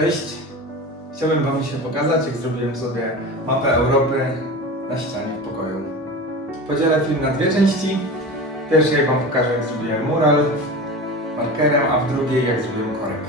Cześć! Chciałbym Wam się pokazać, jak zrobiłem sobie mapę Europy na ścianie w pokoju. Podzielę film na dwie części. W pierwszej Wam pokażę, jak zrobiłem mural markerem, a w drugiej, jak zrobiłem korek.